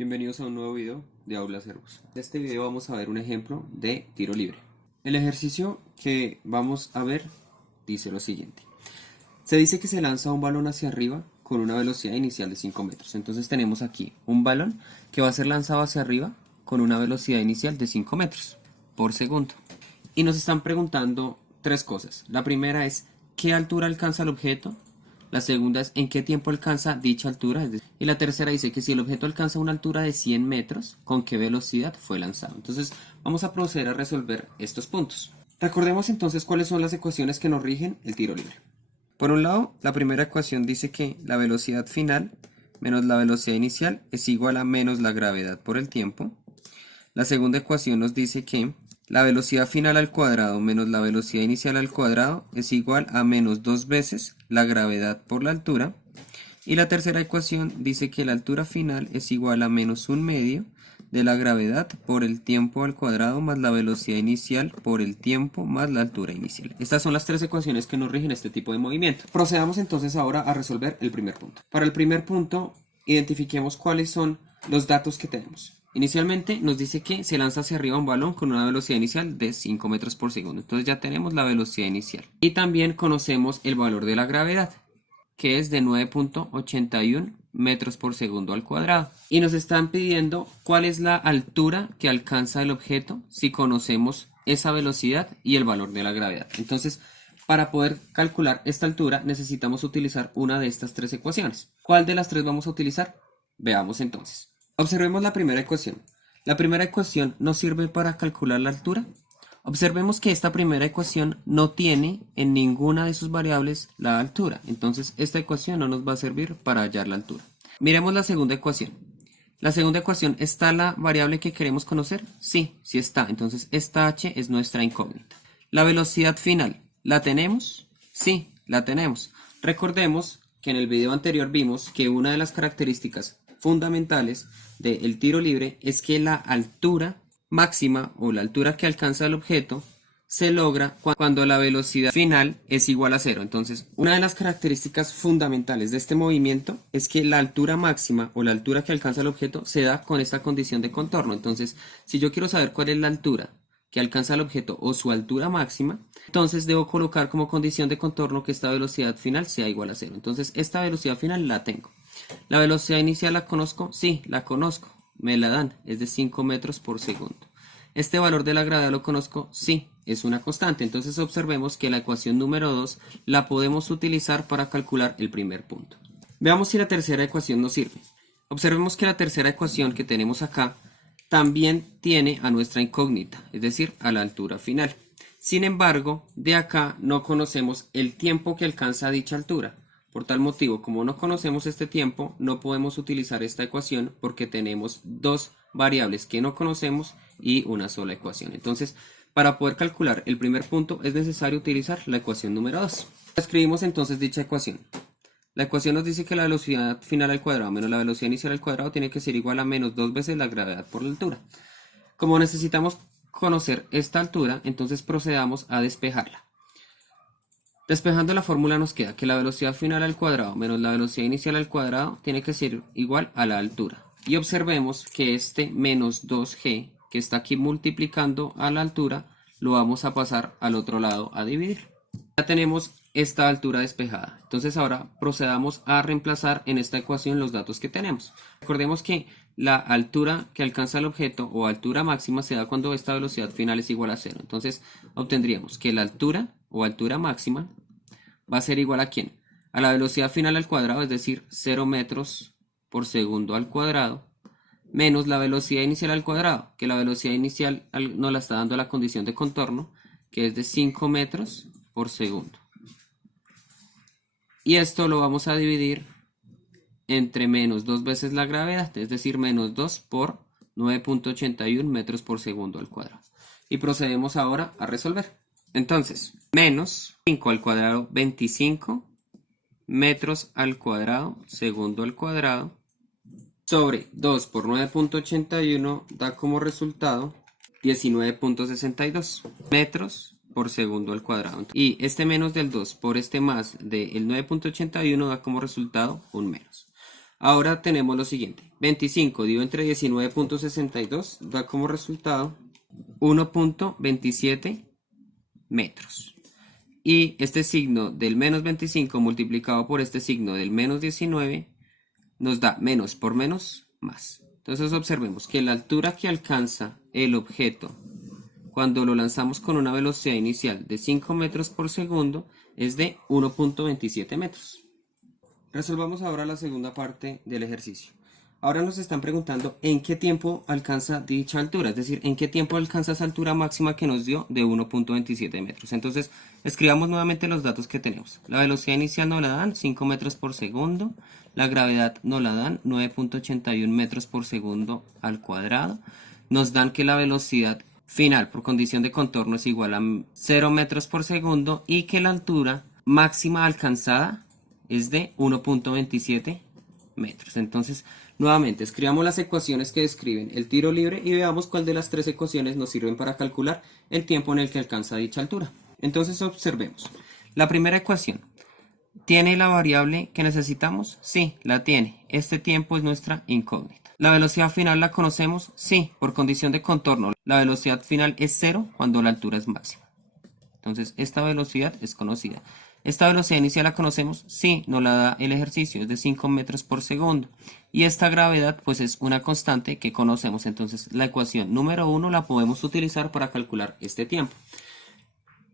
Bienvenidos a un nuevo video de Aula Servus. En este video vamos a ver un ejemplo de tiro libre. El ejercicio que vamos a ver dice lo siguiente. Se dice que se lanza un balón hacia arriba con una velocidad inicial de 5 metros. Entonces tenemos aquí un balón que va a ser lanzado hacia arriba con una velocidad inicial de 5 metros por segundo. Y nos están preguntando tres cosas. La primera es ¿qué altura alcanza el objeto? La segunda es ¿en qué tiempo alcanza dicha altura? Y la tercera dice que si el objeto alcanza una altura de 100 metros, ¿con qué velocidad fue lanzado? Entonces vamos a proceder a resolver estos puntos. Recordemos entonces cuáles son las ecuaciones que nos rigen el tiro libre. Por un lado, la primera ecuación dice que la velocidad final menos la velocidad inicial es igual a menos la gravedad por el tiempo. La segunda ecuación nos dice que la velocidad final al cuadrado menos la velocidad inicial al cuadrado es igual a menos 2 veces la gravedad por la altura. Y la tercera ecuación dice que la altura final es igual a menos 1/2 de la gravedad por el tiempo al cuadrado más la velocidad inicial por el tiempo más la altura inicial. Estas son las tres ecuaciones que nos rigen este tipo de movimiento. Procedamos entonces ahora a resolver el primer punto. Para el primer punto, identifiquemos cuáles son los datos que tenemos. Inicialmente nos dice que se lanza hacia arriba un balón con una velocidad inicial de 5 metros por segundo. Entonces ya tenemos la velocidad inicial. Y también conocemos el valor de la gravedad, que es de 9.81 metros por segundo al cuadrado. Y nos están pidiendo cuál es la altura que alcanza el objeto si conocemos esa velocidad y el valor de la gravedad. Entonces, para poder calcular esta altura necesitamos utilizar una de estas tres ecuaciones. ¿Cuál de las tres vamos a utilizar? Veamos entonces. Observemos la primera ecuación. La primera ecuación nos sirve para calcular la altura. Observemos que esta primera ecuación no tiene en ninguna de sus variables la altura. Entonces esta ecuación no nos va a servir para hallar la altura. Miremos la segunda ecuación. ¿La segunda ecuación está la variable que queremos conocer? Sí, sí está. Entonces esta h es nuestra incógnita. ¿La velocidad final la tenemos? Sí, la tenemos. Recordemos que en el video anterior vimos que una de las características fundamentales del tiro libre es que la altura máxima o la altura que alcanza el objeto se logra cuando la velocidad final es igual a cero. Entonces, una de las características fundamentales de este movimiento es que la altura máxima o la altura que alcanza el objeto se da con esta condición de contorno. Entonces, si yo quiero saber cuál es la altura que alcanza el objeto o su altura máxima, entonces debo colocar como condición de contorno que esta velocidad final sea igual a cero. Entonces, esta velocidad final la tengo. ¿La velocidad inicial la conozco? Sí, la conozco. Me la dan, es de 5 metros por segundo. ¿Este valor de la gravedad lo conozco? Sí, es una constante. Entonces observemos que la ecuación número 2 la podemos utilizar para calcular el primer punto. Veamos si la tercera ecuación nos sirve. Observemos que la tercera ecuación que tenemos acá también tiene a nuestra incógnita, es decir, a la altura final. Sin embargo, de acá no conocemos el tiempo que alcanza dicha altura. Por tal motivo, como no conocemos este tiempo, no podemos utilizar esta ecuación porque tenemos dos variables que no conocemos y una sola ecuación. Entonces, para poder calcular el primer punto es necesario utilizar la ecuación número 2. Escribimos entonces dicha ecuación. La ecuación nos dice que la velocidad final al cuadrado menos la velocidad inicial al cuadrado tiene que ser igual a menos 2 veces la gravedad por la altura. Como necesitamos conocer esta altura, entonces procedamos a despejarla. Despejando la fórmula nos queda que la velocidad final al cuadrado menos la velocidad inicial al cuadrado tiene que ser igual a la altura. Y observemos que este menos 2g que está aquí multiplicando a la altura lo vamos a pasar al otro lado a dividir. Ya tenemos esta altura despejada. Entonces ahora procedamos a reemplazar en esta ecuación los datos que tenemos. Recordemos que la altura que alcanza el objeto o altura máxima se da cuando esta velocidad final es igual a 0. Entonces obtendríamos que la altura o altura máxima va a ser igual a ¿quién? A la velocidad final al cuadrado, es decir, 0 metros por segundo al cuadrado, menos la velocidad inicial al cuadrado, que la velocidad inicial nos la está dando la condición de contorno, que es de 5 metros por segundo. Y esto lo vamos a dividir entre menos 2 veces la gravedad, es decir, menos 2 por 9.81 metros por segundo al cuadrado. Y procedemos ahora a resolver. Entonces, menos 5 al cuadrado, 25 metros al cuadrado, segundo al cuadrado, sobre 2 por 9.81 da como resultado 19.62 metros por segundo al cuadrado. Y este menos del 2 por este más del 9.81 da como resultado un menos. Ahora tenemos lo siguiente. 25 dividido entre 19.62 da como resultado 1.27 metros. Y este signo del menos 25 multiplicado por este signo del menos 19 nos da menos por menos más. Entonces observemos que la altura que alcanza el objeto cuando lo lanzamos con una velocidad inicial de 5 metros por segundo es de 1.27 metros. Resolvamos ahora la segunda parte del ejercicio. Ahora nos están preguntando en qué tiempo alcanza dicha altura, es decir, en qué tiempo alcanza esa altura máxima que nos dio de 1.27 metros. Entonces, escribamos nuevamente los datos que tenemos. La velocidad inicial nos la dan 5 metros por segundo, la gravedad nos la dan 9.81 metros por segundo al cuadrado. Nos dan que la velocidad final por condición de contorno es igual a 0 metros por segundo y que la altura máxima alcanzada es de 1.27 metros. Entonces, nuevamente, escribamos las ecuaciones que describen el tiro libre y veamos cuál de las tres ecuaciones nos sirven para calcular el tiempo en el que alcanza dicha altura. Entonces, observemos. La primera ecuación, ¿tiene la variable que necesitamos? Sí, la tiene. Este tiempo es nuestra incógnita. ¿La velocidad final la conocemos? Sí, por condición de contorno. La velocidad final es 0 cuando la altura es máxima. Entonces, esta velocidad es conocida. ¿Esta velocidad inicial la conocemos? Sí, nos la da el ejercicio, es de 5 metros por segundo. Y esta gravedad pues es una constante que conocemos. Entonces la ecuación número 1 la podemos utilizar para calcular este tiempo.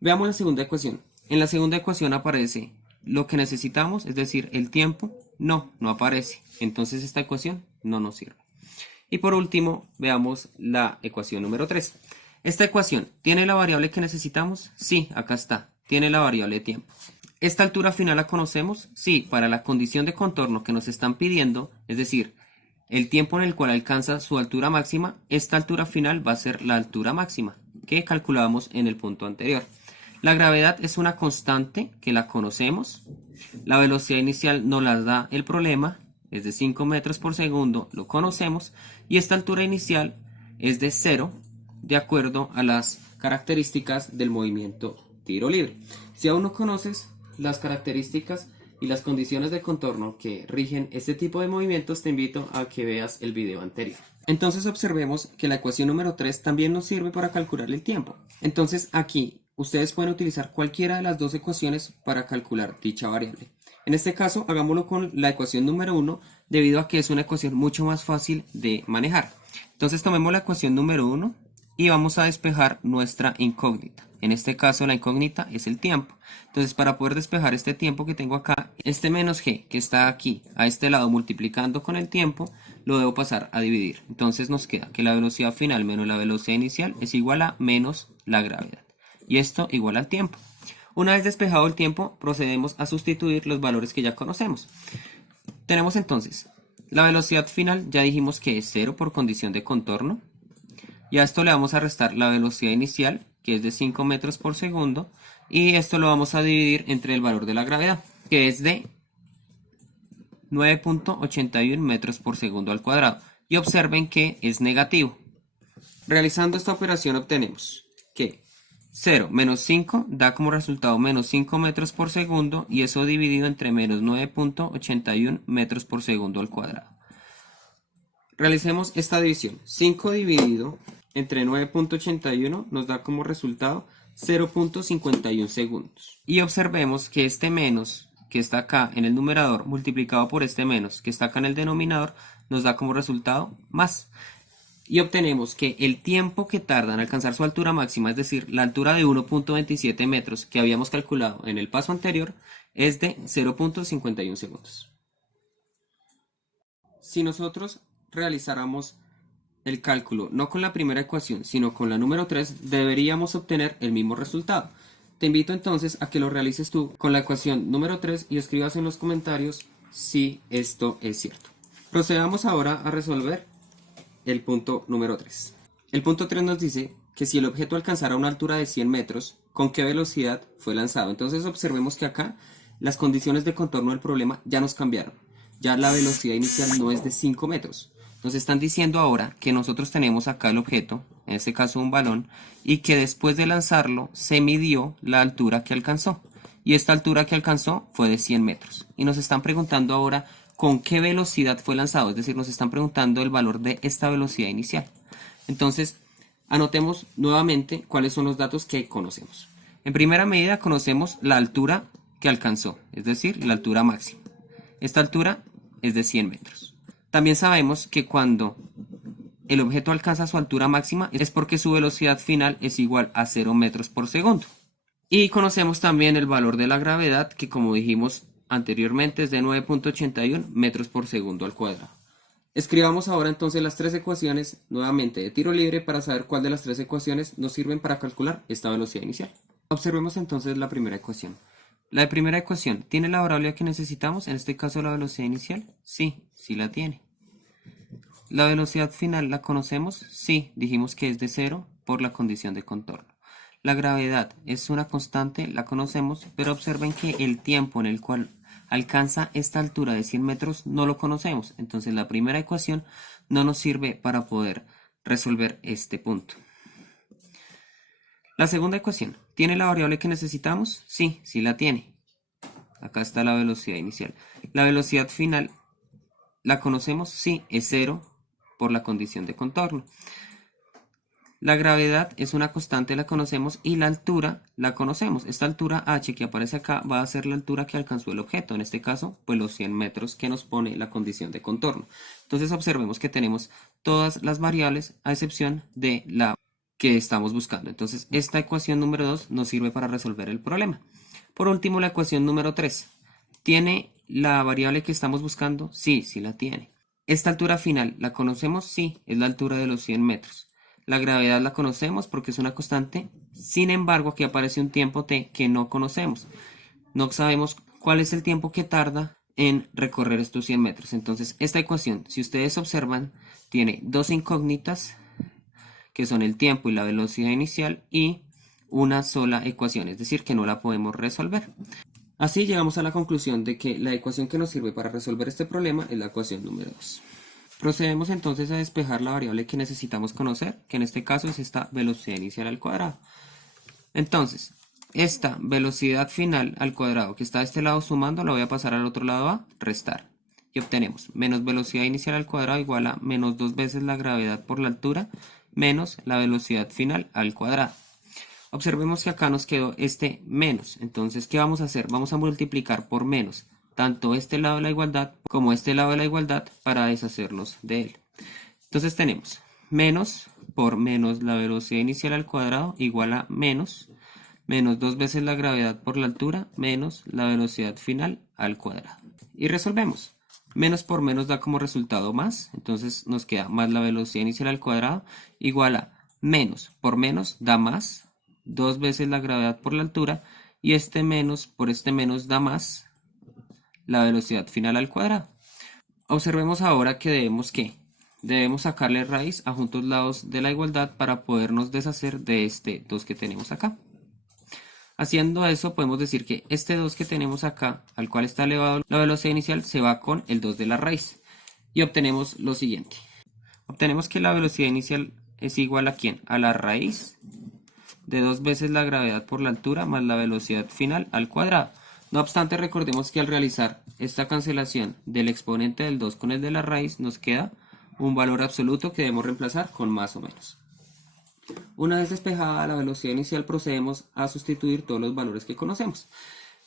Veamos la segunda ecuación. En la segunda ecuación aparece lo que necesitamos, es decir, el tiempo. No aparece. Entonces esta ecuación no nos sirve. Y por último, veamos la ecuación número 3. ¿Esta ecuación tiene la variable que necesitamos? Sí, acá está. Tiene la variable de tiempo. ¿Esta altura final la conocemos? Sí, para la condición de contorno que nos están pidiendo, es decir, el tiempo en el cual alcanza su altura máxima, esta altura final va a ser la altura máxima que calculábamos en el punto anterior. La gravedad es una constante que la conocemos. La velocidad inicial nos la da el problema, es de 5 metros por segundo, lo conocemos. Y esta altura inicial es de 0, de acuerdo a las características del movimiento tiro libre. Si aún no conoces las características y las condiciones de contorno que rigen este tipo de movimientos, te invito a que veas el video anterior. Entonces observemos que la ecuación número 3 también nos sirve para calcular el tiempo. Entonces aquí ustedes pueden utilizar cualquiera de las dos ecuaciones para calcular dicha variable. En este caso hagámoslo con la ecuación número 1 debido a que es una ecuación mucho más fácil de manejar. Entonces tomemos la ecuación número 1 y vamos a despejar nuestra incógnita. En este caso la incógnita es el tiempo. Entonces para poder despejar este tiempo que tengo acá, este menos g que está aquí a este lado multiplicando con el tiempo, lo debo pasar a dividir. Entonces nos queda que la velocidad final menos la velocidad inicial es igual a menos la gravedad. Y esto igual al tiempo. Una vez despejado el tiempo, procedemos a sustituir los valores que ya conocemos. Tenemos entonces la velocidad final, ya dijimos que es 0 por condición de contorno. Y a esto le vamos a restar la velocidad inicial, que es de 5 metros por segundo, y esto lo vamos a dividir entre el valor de la gravedad, que es de 9.81 metros por segundo al cuadrado. Y observen que es negativo. Realizando esta operación obtenemos que 0 menos 5 da como resultado menos 5 metros por segundo, y eso dividido entre menos 9.81 metros por segundo al cuadrado. Realicemos esta división. 5 dividido entre 9.81 nos da como resultado 0.51 segundos. Y observemos que este menos que está acá en el numerador multiplicado por este menos que está acá en el denominador nos da como resultado más. Y obtenemos que el tiempo que tarda en alcanzar su altura máxima, es decir, la altura de 1.27 metros que habíamos calculado en el paso anterior, es de 0.51 segundos. Si nosotros realizáramos el cálculo no con la primera ecuación, sino con la número 3, deberíamos obtener el mismo resultado. Te invito entonces a que lo realices tú con la ecuación número 3 y escribas en los comentarios si esto es cierto. Procedamos ahora a resolver el punto número 3. El punto 3 nos dice que si el objeto alcanzara una altura de 100 metros, ¿con qué velocidad fue lanzado? Entonces observemos que acá las condiciones de contorno del problema ya nos cambiaron. Ya la velocidad inicial no es de 5 metros. Nos están diciendo ahora que nosotros tenemos acá el objeto, en este caso un balón, y que después de lanzarlo se midió la altura que alcanzó. Y esta altura que alcanzó fue de 100 metros. Y nos están preguntando ahora con qué velocidad fue lanzado, es decir, nos están preguntando el valor de esta velocidad inicial. Entonces, anotemos nuevamente cuáles son los datos que conocemos. En primera medida conocemos la altura que alcanzó, es decir, la altura máxima. Esta altura es de 100 metros. También sabemos que cuando el objeto alcanza su altura máxima es porque su velocidad final es igual a 0 metros por segundo. Y conocemos también el valor de la gravedad, que como dijimos anteriormente es de 9.81 metros por segundo al cuadrado. Escribamos ahora entonces las tres ecuaciones nuevamente de tiro libre para saber cuál de las tres ecuaciones nos sirven para calcular esta velocidad inicial. Observemos entonces la primera ecuación. La primera ecuación, ¿tiene la variable que necesitamos? En este caso la velocidad inicial. Sí, sí la tiene. ¿La velocidad final la conocemos? Sí, dijimos que es de 0 por la condición de contorno. La gravedad es una constante, la conocemos, pero observen que el tiempo en el cual alcanza esta altura de 100 metros no lo conocemos. Entonces la primera ecuación no nos sirve para poder resolver este punto. La segunda ecuación, ¿tiene la variable que necesitamos? Sí, sí la tiene. Acá está la velocidad inicial. ¿La velocidad final la conocemos? Sí, es 0 por la condición de contorno. La gravedad es una constante, la conocemos, y la altura la conocemos. Esta altura h que aparece acá va a ser la altura que alcanzó el objeto. En este caso, pues los 100 metros que nos pone la condición de contorno. Entonces observemos que tenemos todas las variables a excepción de la que estamos buscando. Entonces esta ecuación número 2 nos sirve para resolver el problema. Por último, la ecuación número 3. ¿Tiene la variable que estamos buscando? Sí, sí la tiene. ¿Esta altura final la conocemos? Sí, es la altura de los 100 metros. La gravedad la conocemos porque es una constante. Sin embargo, aquí aparece un tiempo t que no conocemos. No sabemos cuál es el tiempo que tarda en recorrer estos 100 metros. Entonces, esta ecuación, si ustedes observan, tiene dos incógnitas, que son el tiempo y la velocidad inicial, y una sola ecuación, es decir, que no la podemos resolver. Así llegamos a la conclusión de que la ecuación que nos sirve para resolver este problema es la ecuación número 2. Procedemos entonces a despejar la variable que necesitamos conocer, que en este caso es esta velocidad inicial al cuadrado. Entonces, esta velocidad final al cuadrado que está de este lado sumando, la voy a pasar al otro lado a restar. Y obtenemos menos velocidad inicial al cuadrado igual a menos 2 veces la gravedad por la altura menos la velocidad final al cuadrado. Observemos que acá nos quedó este menos. Entonces, ¿qué vamos a hacer? Vamos a multiplicar por menos tanto este lado de la igualdad como este lado de la igualdad para deshacernos de él. Entonces tenemos menos por menos la velocidad inicial al cuadrado igual a menos 2 veces la gravedad por la altura menos la velocidad final al cuadrado. Y resolvemos. Menos por menos da como resultado más, entonces nos queda más la velocidad inicial al cuadrado igual a menos por menos da más 2 veces la gravedad por la altura, y este menos por este menos da más la velocidad final al cuadrado. Observemos ahora que debemos sacarle raíz a juntos lados de la igualdad para podernos deshacer de este 2 que tenemos acá. Haciendo eso podemos decir que este 2 que tenemos acá, al cual está elevado la velocidad inicial, se va con el 2 de la raíz. Y obtenemos lo siguiente. Obtenemos que la velocidad inicial es igual a ¿quién? A la raíz de 2 veces la gravedad por la altura más la velocidad final al cuadrado. No obstante, recordemos que al realizar esta cancelación del exponente del 2 con el de la raíz, nos queda un valor absoluto que debemos reemplazar con más o menos. Una vez despejada la velocidad inicial, procedemos a sustituir todos los valores que conocemos.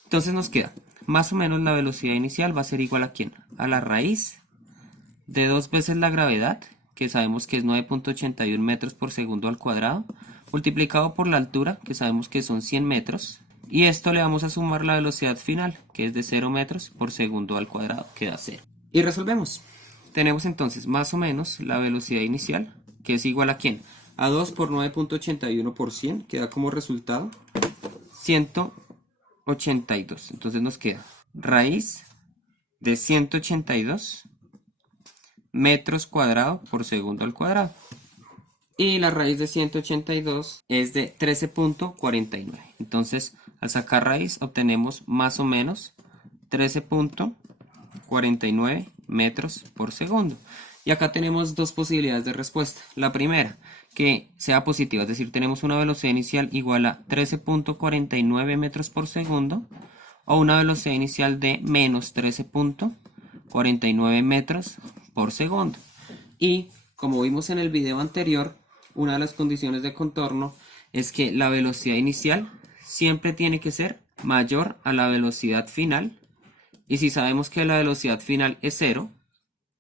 Entonces nos queda, más o menos la velocidad inicial va a ser igual a ¿quién? A la raíz de 2 veces la gravedad, que sabemos que es 9.81 metros por segundo al cuadrado, multiplicado por la altura, que sabemos que son 100 metros, y esto le vamos a sumar la velocidad final, que es de 0 metros por segundo al cuadrado, que da 0. Y resolvemos. Tenemos entonces más o menos la velocidad inicial, que es igual a ¿quién? A 2 por 9.81 por 100, que da como resultado 182. Entonces nos queda raíz de 182 metros cuadrados por segundo al cuadrado. Y la raíz de 182 es de 13.49. Entonces, al sacar raíz, obtenemos más o menos 13.49 metros por segundo. Y acá tenemos dos posibilidades de respuesta. La primera, que sea positiva, es decir, tenemos una velocidad inicial igual a 13.49 metros por segundo, o una velocidad inicial de menos 13.49 13.49 metros por segundo. Y como vimos en el video anterior, una de las condiciones de contorno es que la velocidad inicial siempre tiene que ser mayor a la velocidad final. Y si sabemos que la velocidad final es 0,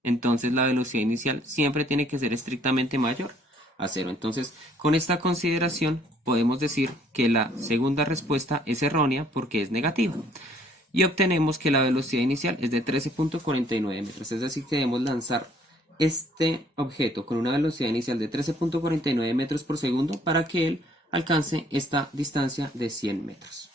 entonces la velocidad inicial siempre tiene que ser estrictamente mayor a 0. Entonces, con esta consideración podemos decir que la segunda respuesta es errónea porque es negativa. Y obtenemos que la velocidad inicial es de 13.49 metros. Es decir, que debemos lanzar este objeto con una velocidad inicial de 13.49 metros por segundo para que él alcance esta distancia de 100 metros.